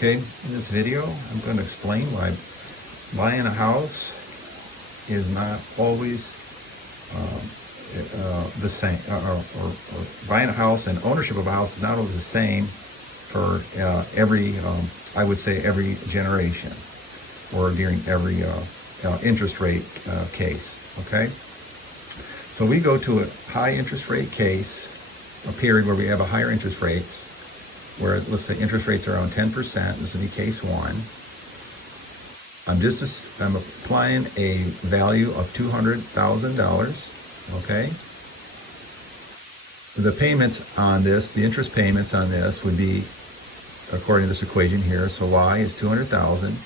Okay, in this video, I'm going to explain why buying a house is not always the same, or buying a house and ownership of a house is not always the same for every, I would say every generation, or during every interest rate case, okay? So we go to a high interest rate case, a period where we have a higher interest rates, where let's say interest rates are around 10%, this would be case one. I'm applying a value of $200,000, okay? The payments on this, the interest payments on this would be, according to this equation here, so Y is 200,000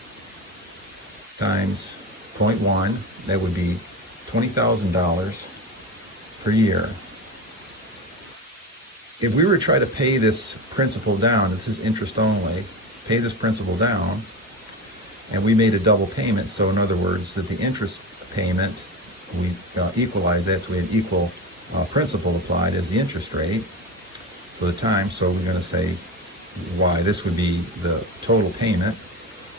times 0.1, that would be $20,000 per year. If we were to try to pay this principal down, this is interest only, pay this principal down, and we made a double payment, so in other words, that the interest payment, we equalize that, so we have equal principal applied as the interest rate. So the time, so we're going to say Y, this would be the total payment,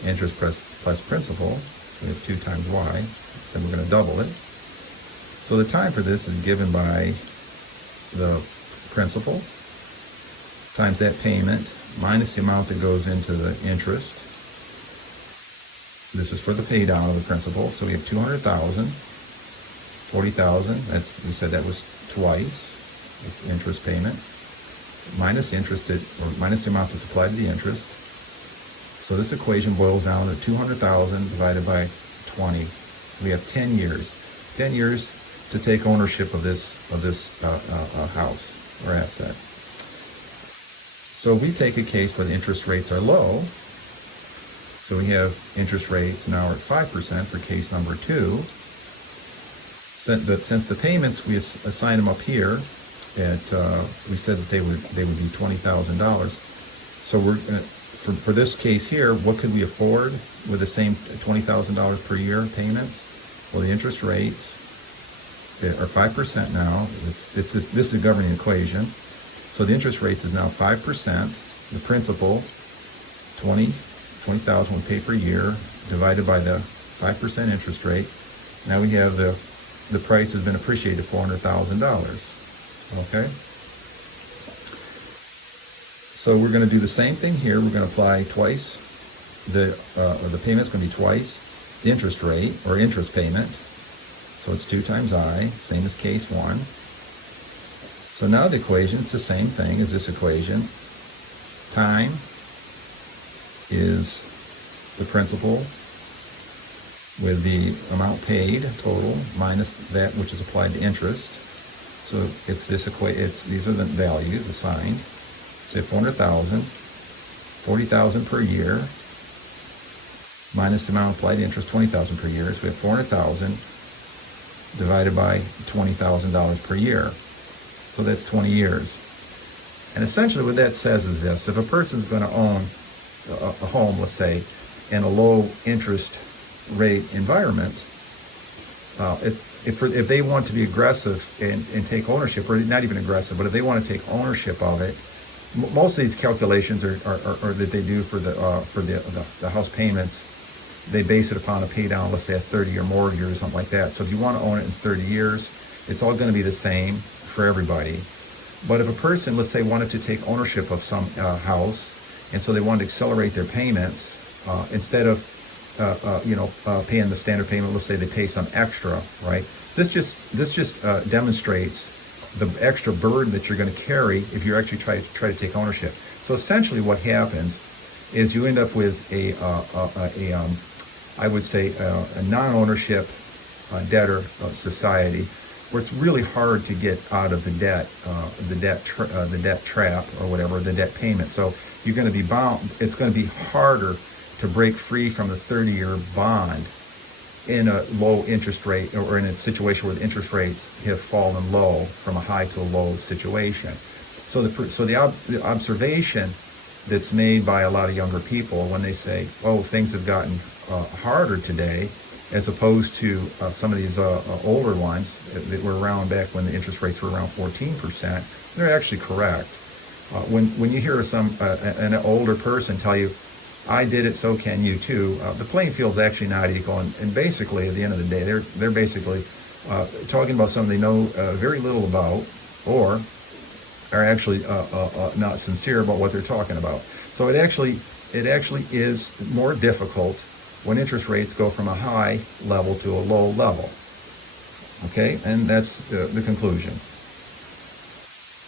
interest plus principal, so we have 2 times Y, so we're going to double it. So the time for this is given by the principal times that payment minus the amount that goes into the interest. This is for the pay down of the principal, so we have 200,000, 40,000. That's, we said that was twice the interest payment minus the interest or minus the amount that's applied to the interest. So this equation boils down to 200,000 divided by 20. We have 10 years. 10 years to take ownership of this house or asset. So we take a case where the interest rates are low. So we have interest rates now at 5% for case number 2. Since the payments, we assign them up here at, we said that they would be $20,000. So we're for this case here, what could we afford with the same $20,000 per year payments? Well, the interest rates are 5% now. This is a governing equation. So the interest rates is now 5%. The principal, 20,000 we pay per year, divided by the 5% interest rate. Now we have the price has been appreciated to $400,000. Okay. So we're going to do the same thing here. We're going to apply twice the payment's going to be twice the interest rate or interest payment. So it's 2 times I, same as case 1. So now the equation, it's the same thing as this equation. Time is the principal with the amount paid total minus that which is applied to interest. So it's this these are the values assigned. So 400,000, 40,000 per year minus the amount applied to interest, 20,000 per year. So we have 400,000 divided by $20,000 per year. So that's 20 years. And essentially what that says is this: if a person's going to own a home, let's say, in a low interest rate environment, if they want to be aggressive and take ownership, or not even aggressive, but if they want to take ownership of it, most of these calculations are that they do for the house payments, they base it upon a pay down, let's say a 30-year mortgage or something like that. So if you want to own it in 30 years, it's all going to be the same for everybody. But if a person, let's say, wanted to take ownership of some house, and so they wanted to accelerate their payments, instead of paying the standard payment, let's say they pay some extra, right? This just demonstrates the extra burden that you're going to carry if you actually try to take ownership. So essentially, what happens is you end up with I would say a non-ownership debtor society, where it's really hard to get out of the debt trap or whatever, the debt payment. So you're going to be bound. It's going to be harder to break free from the 30-year bond in a low interest rate, or in a situation where the interest rates have fallen low from a high to a low situation. So the observation that's made by a lot of younger people when they say, "Oh, things have gotten harder today," as opposed to some of these older ones that were around back when the interest rates were around 14%, they're actually correct. When you hear an older person tell you, I did it, so can you too. The playing field's actually not equal, and basically, at the end of the day, they're basically talking about something they know very little about, or are actually not sincere about what they're talking about. So it actually is more difficult when interest rates go from a high level to a low level. Okay, and that's the conclusion.